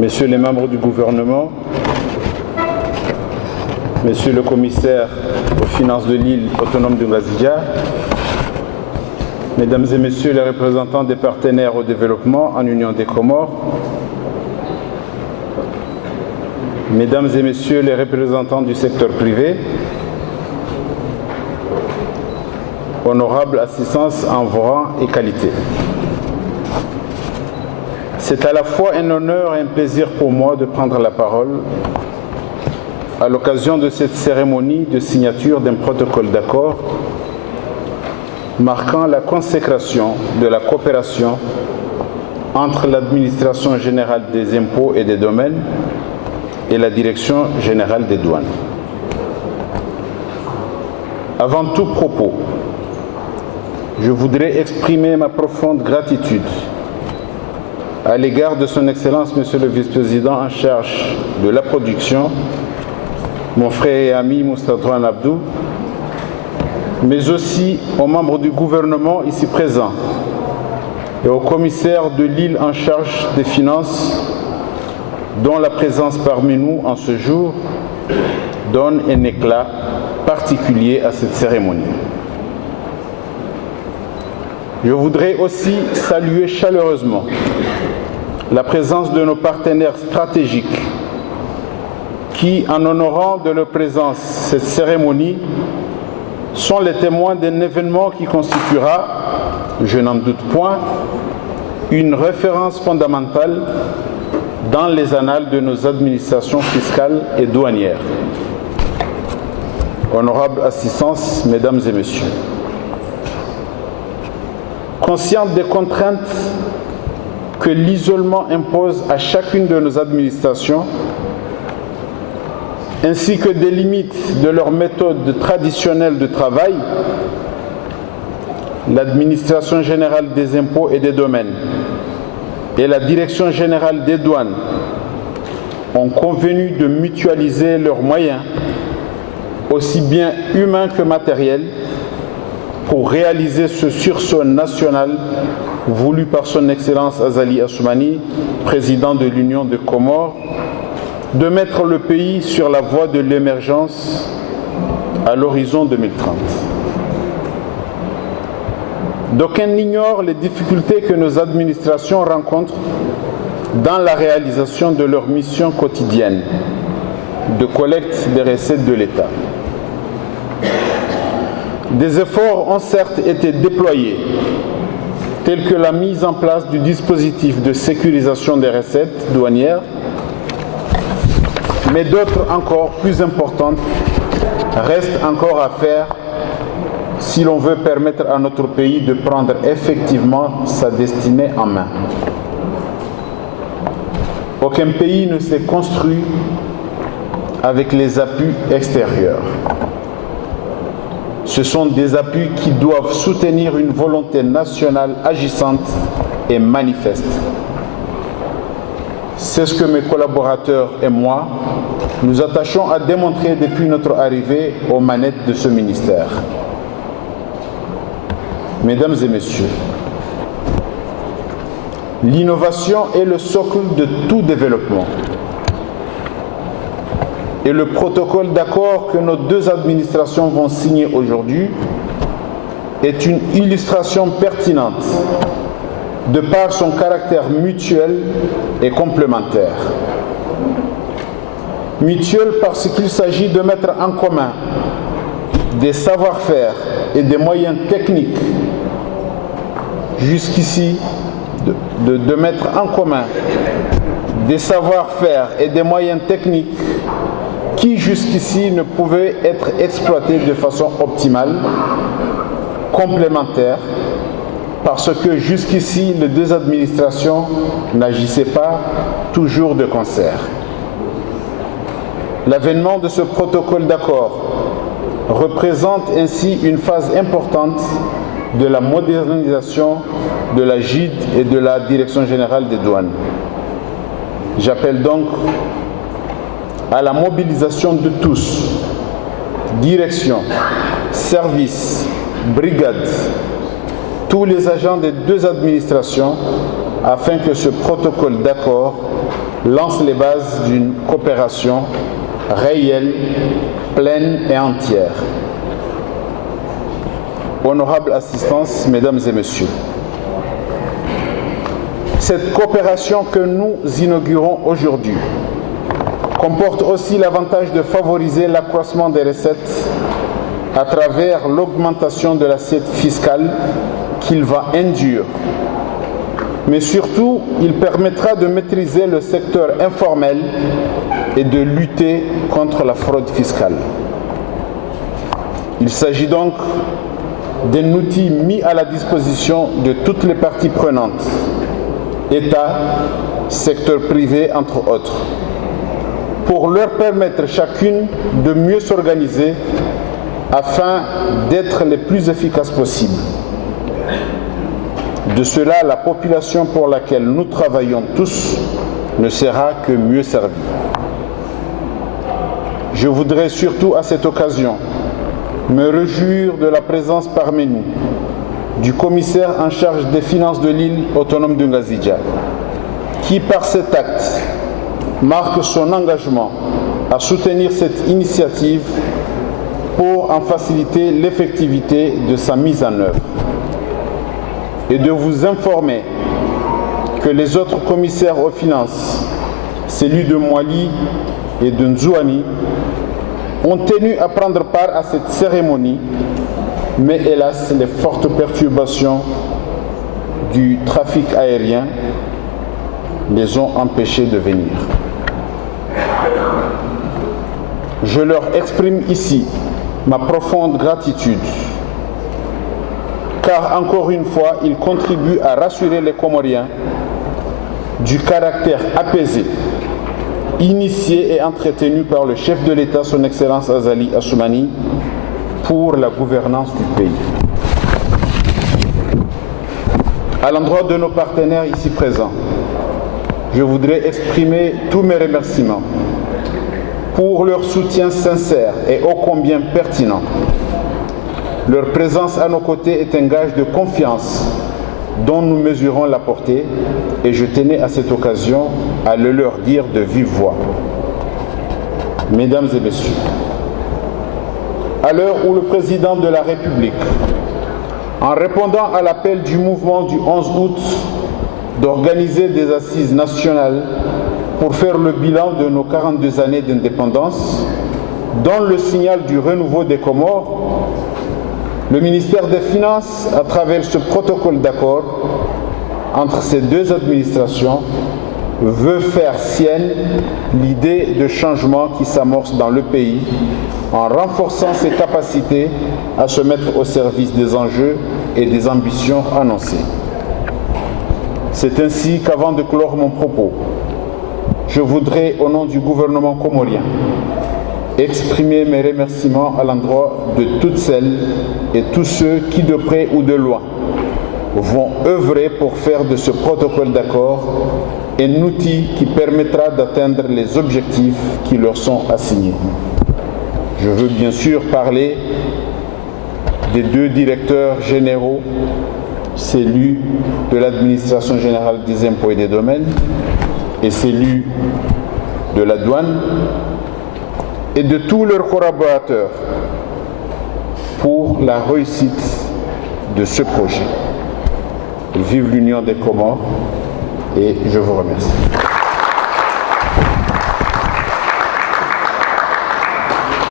Messieurs les membres du gouvernement, Monsieur le commissaire aux finances de l'île autonome de Ngazidja, Mesdames et Messieurs les représentants des partenaires au développement en Union des Comores, Mesdames et Messieurs les représentants du secteur privé, honorable assistance en vos rangs et qualité. C'est à la fois un honneur et un plaisir pour moi de prendre la parole à l'occasion de cette cérémonie de signature d'un protocole d'accord marquant la consécration de la coopération entre l'Administration générale des impôts et des domaines et la Direction générale des douanes. Avant tout propos, je voudrais exprimer ma profonde gratitude à l'égard de Son Excellence, Monsieur le Vice-président en charge de la production, mon frère et ami Moustapha Abdou, mais aussi aux membres du gouvernement ici présents et au commissaire de l'île en charge des finances, dont la présence parmi nous en ce jour donne un éclat particulier à cette cérémonie. Je voudrais aussi saluer chaleureusement la présence de nos partenaires stratégiques qui, en honorant de leur présence cette cérémonie, sont les témoins d'un événement qui constituera, je n'en doute point, une référence fondamentale dans les annales de nos administrations fiscales et douanières. Honorable assistance, Mesdames et Messieurs, consciente des contraintes que l'isolement impose à chacune de nos administrations, ainsi que des limites de leur méthode traditionnelle de travail, l'Administration générale des impôts et des domaines et la Direction générale des douanes ont convenu de mutualiser leurs moyens, aussi bien humains que matériels, pour réaliser ce sursaut national voulu par Son Excellence Azali Assoumani, président de l'Union des Comores, de mettre le pays sur la voie de l'émergence à l'horizon 2030. D'aucuns ignorent les difficultés que nos administrations rencontrent dans la réalisation de leur mission quotidienne de collecte des recettes de l'État. Des efforts ont certes été déployés, tels que la mise en place du dispositif de sécurisation des recettes douanières, mais d'autres encore plus importantes restent encore à faire si l'on veut permettre à notre pays de prendre effectivement sa destinée en main. Aucun pays ne s'est construit avec les appuis extérieurs. Ce sont des appuis qui doivent soutenir une volonté nationale agissante et manifeste. C'est ce que mes collaborateurs et moi nous attachons à démontrer depuis notre arrivée aux manettes de ce ministère. Mesdames et Messieurs, l'innovation est le socle de tout développement. Et le protocole d'accord que nos deux administrations vont signer aujourd'hui est une illustration pertinente de par son caractère mutuel et complémentaire. Mutuel parce qu'il s'agit de mettre en commun des savoir-faire et des moyens techniques jusqu'ici, de mettre en commun des savoir-faire et des moyens techniques qui jusqu'ici ne pouvaient être exploités de façon optimale, complémentaire, parce que jusqu'ici les deux administrations n'agissaient pas toujours de concert. L'avènement de ce protocole d'accord représente ainsi une phase importante de la modernisation de la JID et de la Direction générale des douanes. J'appelle donc à la mobilisation de tous, direction, services, brigades, tous les agents des deux administrations, afin que ce protocole d'accord lance les bases d'une coopération réelle, pleine et entière. Honorable assistance, mesdames et messieurs, cette coopération que nous inaugurons aujourd'hui comporte aussi l'avantage de favoriser l'accroissement des recettes à travers l'augmentation de l'assiette fiscale qu'il va induire. Mais surtout, il permettra de maîtriser le secteur informel et de lutter contre la fraude fiscale. Il s'agit donc d'un outil mis à la disposition de toutes les parties prenantes, État, secteur privé, entre autres, pour leur permettre chacune de mieux s'organiser afin d'être les plus efficaces possibles. De cela, la population pour laquelle nous travaillons tous ne sera que mieux servie. Je voudrais surtout à cette occasion me réjouir de la présence parmi nous du commissaire en charge des finances de l'île autonome de Ngazidja, qui par cet acte marque son engagement à soutenir cette initiative pour en faciliter l'effectivité de sa mise en œuvre. Et de vous informer que les autres commissaires aux finances, celui de Moali et de Nzouani, ont tenu à prendre part à cette cérémonie, mais hélas, les fortes perturbations du trafic aérien les ont empêchés de venir. Je leur exprime ici ma profonde gratitude, car encore une fois, ils contribuent à rassurer les Comoriens du caractère apaisé, initié et entretenu par le chef de l'État, son Excellence Azali Assoumani, pour la gouvernance du pays. À l'endroit de nos partenaires ici présents, je voudrais exprimer tous mes remerciements pour leur soutien sincère et ô combien pertinent. Leur présence à nos côtés est un gage de confiance dont nous mesurons la portée et je tenais à cette occasion à le leur dire de vive voix. Mesdames et messieurs, à l'heure où le président de la République, en répondant à l'appel du mouvement du 11 août d'organiser des assises nationales pour faire le bilan de nos 42 années d'indépendance, donne le signal du renouveau des Comores, le ministère des Finances, à travers ce protocole d'accord entre ces deux administrations, veut faire sienne l'idée de changement qui s'amorce dans le pays en renforçant ses capacités à se mettre au service des enjeux et des ambitions annoncées. C'est ainsi qu'avant de clore mon propos, je voudrais, au nom du gouvernement comorien, exprimer mes remerciements à l'endroit de toutes celles et tous ceux qui, de près ou de loin, vont œuvrer pour faire de ce protocole d'accord un outil qui permettra d'atteindre les objectifs qui leur sont assignés. Je veux bien sûr parler des deux directeurs généraux, celui de l'administration générale des impôts et des domaines et celui de la douane, et de tous leurs collaborateurs pour la réussite de ce projet. Vive l'Union des Comores et je vous remercie.